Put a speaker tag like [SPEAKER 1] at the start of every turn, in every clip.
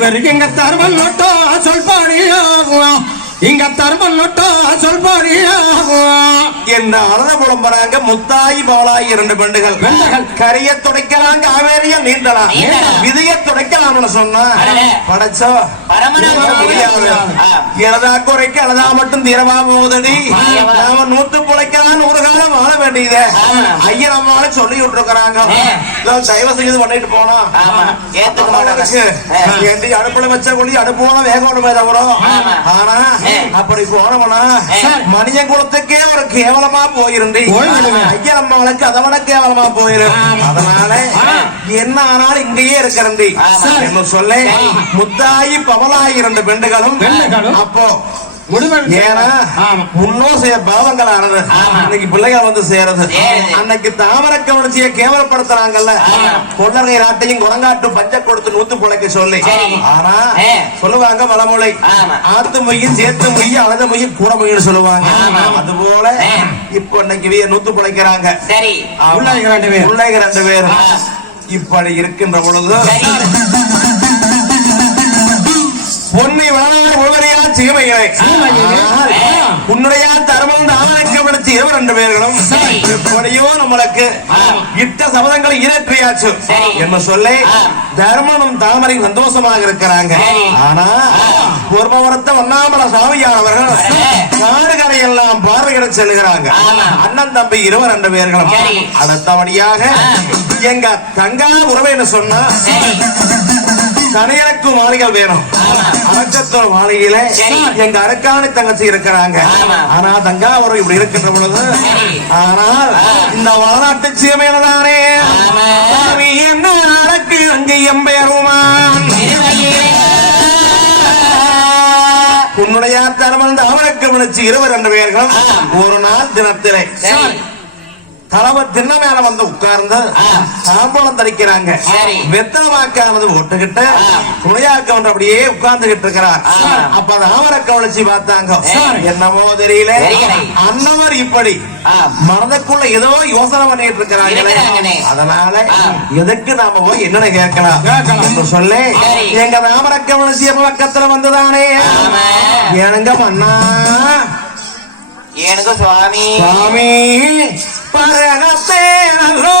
[SPEAKER 1] நம்ம ரெண்டு பேருக்கு இங்க தர்மம் நொட்டோ சொல்பாடியோ இங்க தர்மம்
[SPEAKER 2] என்ன அறத புலம்புறாங்க முத்தாய் பாலாய் இரண்டு பெண்டுகள். கரிய துடைக்கிறாங்க ஆவேரிய நீந்தலாம். விதிய துடைக்கலாம்னு சொன்னா. படைச்சோ முடியாது. எனதா குறைக்கு அழுதா மட்டும் தீரமா போகுதடி
[SPEAKER 3] ஆமா.
[SPEAKER 2] நாம நூத்து பிழைக்கலாம் நூறு காலம் வாழ வேண்டியதே
[SPEAKER 3] ஆமா.
[SPEAKER 2] ஐயா நம்மளால சொல்லி விட்டுருக்காங்க
[SPEAKER 3] ஆ.
[SPEAKER 2] தயவு செய்து பண்ணிட்டு போனோம் அடுப்புல வச்ச கொள்ளி அடுப்போல வேகணுமே தவிர. ஆனா. அப்படி போனவனா. மணியன் குலத்துக்கே ஒரு கேவலமா போயிருந்தி
[SPEAKER 1] போயிடுமே.
[SPEAKER 2] ஐயா நம்மளுக்கு அதை விட கேவலமா போயிரு அதனால என்ன ஆனாலும் இங்கேயே இருக்கிறந்தி.
[SPEAKER 3] ஆமா.
[SPEAKER 2] என்ன சொல்ல? முத்தாயி பவலாயி இரண்டு பெண்டுகளும்.
[SPEAKER 1] பெண்டுகளும்.
[SPEAKER 2] அப்போ
[SPEAKER 1] முடிவெடுத்து
[SPEAKER 2] ஏன்னா. முன்னோர் செய்ய பாவங்களானது
[SPEAKER 3] ஆமா.
[SPEAKER 2] இன்னைக்கு பிள்ளைகள் வந்து சேருது. அன்னைக்கு தாமர கவனிச்சிய கேவலப்படுத்துறாங்கல்ல. கொள்ளரை நாட்டையும் குரங்காட்டும் பஞ்ச கொடுத்து நூத்து பிழைக்க சொல்லி. ஆனா. சொல்லுவாங்க வளமொழி
[SPEAKER 3] ஆமா.
[SPEAKER 2] ஆத்து மொய்யும் சேத்து மொய்யும் அழுத மொய்யும் கூட மொய்யும் சொல்லுவாங்க. அது போல. இப்ப இன்னைக்கு நூத்து பிழைக்கிறாங்க
[SPEAKER 3] சரி.
[SPEAKER 1] பிள்ளைங்க ரெண்டு பேர்.
[SPEAKER 2] இப்படி இருக்கின்ற பொழுது பொன்னை வளனார் உழவரையா சீமைகளை. உன்னுடைய தர்மம் ஆவணக்கப்படுத்தி இருவர் ரெண்டு பேர்களும். எப்படியோ நம்மளுக்கு. இட்ட சபதங்களை இறற்றியாச்சு
[SPEAKER 3] சரி.
[SPEAKER 2] என்ன சொல்ல. தர்மனும் தாமரை சந்தோஷமாக இருக்கிறாங்க. ஆனா பொறுமவரத்த ஒன்னாமல சாமியானவர்கள். காடுகளை எல்லாம் பார்வையிட செல்கிறாங்க. அண்ணன் தம்பி இருவர் ரெண்டு பேர்களும். அடுத்தபடியாக. எங்க தங்கா உறவைன்னு சொன்னா
[SPEAKER 3] சரி
[SPEAKER 2] தனியனுக்கு மாளிகள் வேணும் மாளிகையில
[SPEAKER 3] சரி.
[SPEAKER 2] எங்க அரக்காணி தங்கச்சி இருக்கிறாங்க. ஆனா தங்காவரம் இப்படி இருக்கின்ற பொழுது. ஆனால் இந்த வளநாட்டு சீமையில்தானே என்ன அரக்கு அங்கே
[SPEAKER 3] திருவள்ளியே.
[SPEAKER 2] உன்னுடைய தரமந்த அவனுக்கு விழிச்சு இருவர் ரெண்டு பேர்களும்
[SPEAKER 3] ஆ.
[SPEAKER 2] ஒரு நாள் தினத்திலே தலைவர் திண்ண மேல வந்து உட்கார்ந்து
[SPEAKER 3] ஆ.
[SPEAKER 2] தாம்பூலம் தரிக்கிறாங்க
[SPEAKER 3] சரி.
[SPEAKER 2] வெத்தலை வாக்கானது போட்டுக்கிட்டு
[SPEAKER 3] ஆ.
[SPEAKER 2] துணையாக்க ஒன்று அப்படியே உட்கார்ந்துகிட்டு இருக்கிறார். அப்ப அது அவரை கவனிச்சு பார்த்தாங்க. என்னமோ தெரியல. அன்னவர் இப்படி. மனதுக்குள்ள ஏதோ யோசனை பண்ணிட்டு இருக்கிறாங்களே. அதனால. எதுக்கு நாம போய் என்னன்னு கேட்கலாம் சொல்லி. எங்க தாமர கவனிச்சு பக்கத்துல வந்துதானே. ஏனுங்க மன்னா
[SPEAKER 3] எனக்கு சுவாமி
[SPEAKER 2] சுவாமி para
[SPEAKER 3] nascer a
[SPEAKER 2] lua.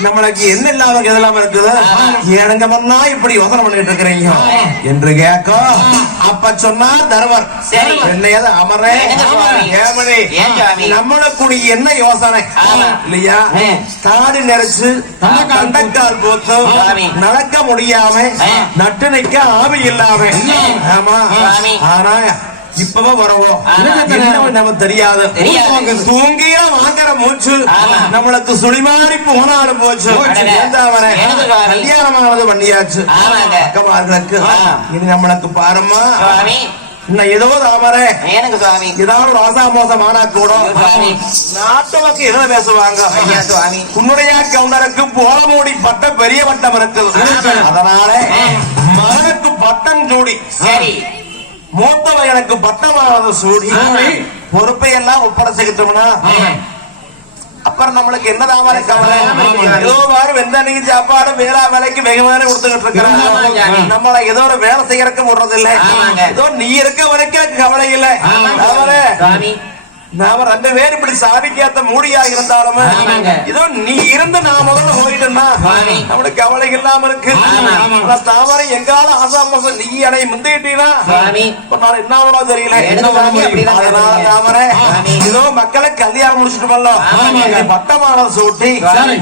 [SPEAKER 2] நம்மளுக்கு என்ன இல்லாம எதெல்லாம் இருக்குது வந்தா இப்படி யோசனை பண்ணிட்டு இருக்கிறீங்க என்று கேட்க அப்ப சொன்னா தருவர்
[SPEAKER 3] சரி.
[SPEAKER 2] என்னையாவது அமரே? ஏமனே? நம்மளுக்கு என்ன யோசனை. இல்லையா. தாடி நெரிச்சு
[SPEAKER 1] தண்டக்கால்
[SPEAKER 2] போத்து. நடக்க முடியாம. நட்டு நிக்க ஆவி இல்லாம ஆமா. ஆனா இப்பவே வரவோம். நமக்கு தெரியாது. தூங்கிய வாங்குற மூச்சு. நம்மளுக்கு சுழிமாறி போனாலும் போச்சு. கல்யாணமானது பண்ணியாச்சு. அக்கமார்களுக்கு. இது நம்மளுக்கு பாருமா ஏதோ தாமரை.
[SPEAKER 3] எனக்கு சுவாமி.
[SPEAKER 2] ஏதாவது ஒரு ஆசா மோசம் ஆனா கூட
[SPEAKER 3] சுவாமி.
[SPEAKER 2] நாட்டு மக்கள் என்ன பேசுவாங்க
[SPEAKER 3] சுவாமி.
[SPEAKER 2] உன்னுடைய கவுண்டருக்கு போலமூடி பட்டம் பெரிய பட்டம் இருக்குது. அதனால மகனுக்கு பட்டம் சூடி
[SPEAKER 3] சரி.
[SPEAKER 2] மூத்தவன் எனக்கு பட்டமானது சூடி. பொறுப்பை எல்லாம் ஒப்படைச்சுக்கிட்டோம்னா அப்புறம் நம்மளுக்கு என்ன தாமரை கவலை. ஏதோ மாதிரி வெந்தனைக்கு சாப்பாடு வேளா வேலைக்கு வெகுமானே கொடுத்துக்கிட்டு. இருக்கிறாங்க நம்மள ஏதோ ஒரு வேலை செய்யறதுக்கு விடுறது இல்ல. ஏதோ நீ இருக்க வரைக்கும் எனக்கு கவலை இல்ல நாம ரெண்டு பேரும் இப்படி சாதிக்காத மூடியா இருந்தாலும். ஏதோ நீ இருந்து நான் முதல்ல போயிட்டேன்னா
[SPEAKER 3] சுவாமி.
[SPEAKER 2] நம்மளுக்கு கவலை இல்லாம இருக்கு தாமரை எங்கால ஆசாமசம் நீ அடை முந்திட்டீங்கன்னா
[SPEAKER 3] சுவாமி
[SPEAKER 2] இப்ப நான் என்ன ஆகும்னோ தெரியல அதனால? தாமரை. ஏதோ மக்களை கல்யாணம் முடிச்சுட்டு
[SPEAKER 3] ஆமாங்க.
[SPEAKER 2] பட்டமானது சூட்டி.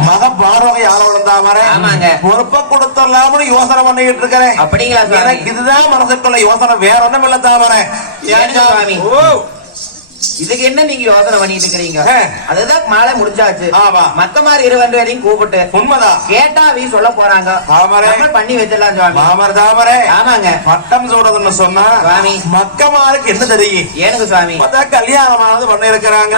[SPEAKER 2] மக பார்வகை யாரோட தாமரை. பொறுப்பை கொடுத்தலாம்னு யோசனை பண்ணிக்கிட்டு இருக்கிறேன்
[SPEAKER 3] அப்படிங்களா
[SPEAKER 2] எனக்கு இதுதான் மனசுக்குள்ள யோசனை வேற ஒண்ணும் இல்ல தாமரை ஓ
[SPEAKER 3] இதுக்கு என்ன நீங்க யோசனை பண்ணிட்டு இருக்கிறீங்க?
[SPEAKER 2] ஆ.
[SPEAKER 3] அதுதான் மாலை முடிஞ்சாச்சு.
[SPEAKER 2] ஆமா.
[SPEAKER 3] மத்த மாதிரி இருவன் பேரையும் கூப்பிட்டு
[SPEAKER 2] உண்மைதான்.
[SPEAKER 3] கேட்டா வீ சொல்ல போறாங்க. பண்ணி வச்சிடலாம் சுவாமி.
[SPEAKER 2] தாமரை தாமரை.
[SPEAKER 3] ஆமாங்க.
[SPEAKER 2] பட்டம் சூடுறதுன்னு சொன்னா
[SPEAKER 3] சுவாமி.
[SPEAKER 2] மக்கமாருக்கு என்ன தெரியும்?
[SPEAKER 3] ஏனுங்க சுவாமி.
[SPEAKER 2] பார்த்தா கல்யாணமானது பண்ண இருக்கிறாங்க.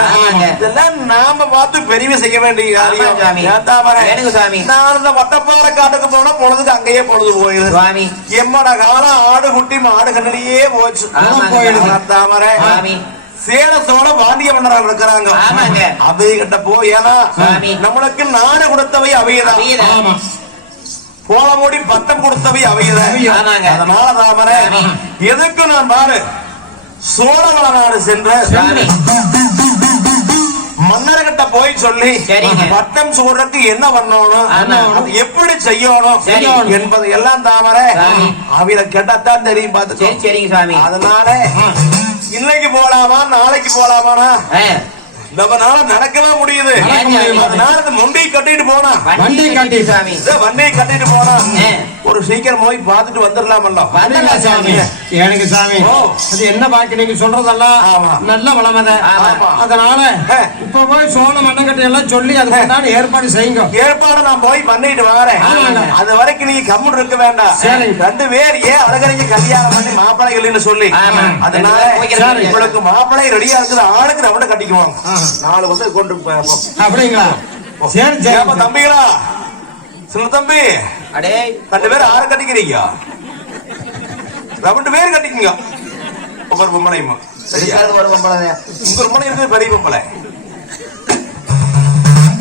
[SPEAKER 2] இதெல்லாம் நாம பார்த்து பெரிய செய்ய வேண்டிய காரியம். தாமரை?
[SPEAKER 3] ஏனுங்க சுவாமி?
[SPEAKER 2] நான் இந்த வட்டப்பாறை காட்டுக்கு போனா பொழுதுக்கு அங்கேயே பொழுது போயிடுது.
[SPEAKER 3] சுவாமி.
[SPEAKER 2] எம்மட காலம் ஆடு குட்டி மாடு கண்ணிலேயே போச்சு. போயிடுது. தாமரை. சேலத்தோட வாண்டிய மன்னர்கள் இருக்கிறாங்க
[SPEAKER 3] ஆமாங்க.
[SPEAKER 2] அவை கிட்ட போயேனா
[SPEAKER 3] சுவாமி.
[SPEAKER 2] நம்மளுக்கு நாடு கொடுத்தவை அவையதான் போலமுடி பட்டம் கொடுத்தவை அவையதான். அதனால தாமரை. எதுக்கு நான் பாரு சோழவள நாடு சென்ற மன்னர்கிட்ட போய் சொல்லி. பட்டம் சூடுறதுக்கு என்ன பண்ணணும் எப்படி செய்யணும். என்பது எல்லாம் தாமரை. அவில கேட்டாத்தான் தெரியும் பார்த்துக்கோ அதனால இன்னைக்கு போலாமா நாளைக்கு போலாமானா
[SPEAKER 3] ஆ,
[SPEAKER 2] நம்ம நாள நடக்கவே முடியுது? அதனால இந்த முண்டி கட்டிட்டு போனா.
[SPEAKER 3] வண்டி கட்டி
[SPEAKER 2] இந்த வண்டியை கட்டிட்டு போனா. ஒரு சீக்கிரம் போய் பார்த்துட்டு வந்துடலாமல்ல
[SPEAKER 3] வந்துடலாம் சாமி
[SPEAKER 1] எனக்கு சாமி. அது என்ன பாக்கி நீங்க சொல்றதெல்லாம். நல்ல வளமத. அதனால. இப்ப போய் சோழ மண்ணக்கட்டை எல்லாம் சொல்லி அதுக்கு ஏற்பாடு செய்யுங்க
[SPEAKER 2] ஏற்பாடு நான் போய் பண்ணிட்டு வரேன். அது வரைக்கும் நீங்க கம்முன்னு இருக்க வேண்டாம்
[SPEAKER 1] சரிங்க.
[SPEAKER 2] ரெண்டு பேர் ஏன் அழகறிஞ்சு கல்யாணம் பண்ணி மாப்பிள்ளை இல்லைன்னு சொல்லி. அதனால. உங்களுக்கு மாப்பிள்ளை ரெடியா இருக்குது ஆளுக்கு ரவுண்ட கட்டிக்குவாங்க. நாலு வருஷம் கொண்டு
[SPEAKER 1] அப்படிங்களா சரி சரி
[SPEAKER 2] தம்பிகளா சின்ன தம்பி.
[SPEAKER 3] அடே.
[SPEAKER 2] ரெண்டு பேரும் ஆறு கட்டிக்கிறீங்க. ரெண்டு பேர் கட்டிக்குங்க ஒவ்வொரு பொம்பளையும் சரியா?
[SPEAKER 3] ஒரு பொம்பளை
[SPEAKER 2] உங்க பொம்பளை இருக்குது பெரிய பொம்பளை.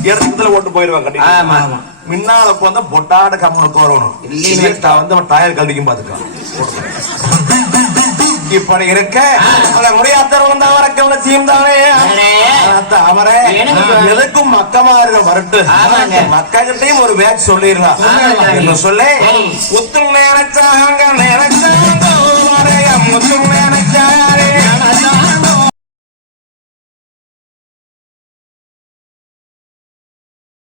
[SPEAKER 2] இடத்துல ஓட்டு போயிருவாங்க முன்னால வந்து பொட்டாட கம்மனுக்கு வரணும் வந்து டயர் கழட்டிக்கும் பாத்துக்கலாம் இப்படி இருக்க? அவளை முறையாத்தர் வந்தா வரக்க அவளசியம்
[SPEAKER 3] தானே?
[SPEAKER 2] அவரை எதுக்கும் மக்கமா இருக்க
[SPEAKER 3] வரட்டு.
[SPEAKER 2] மக்கள்கிட்டையும் ஒரு பேட்ச் சொல்லிடலாம். என்று சொல்ல? முத்தும் நினைச்சாங்க முத்தும் நினைச்சாரே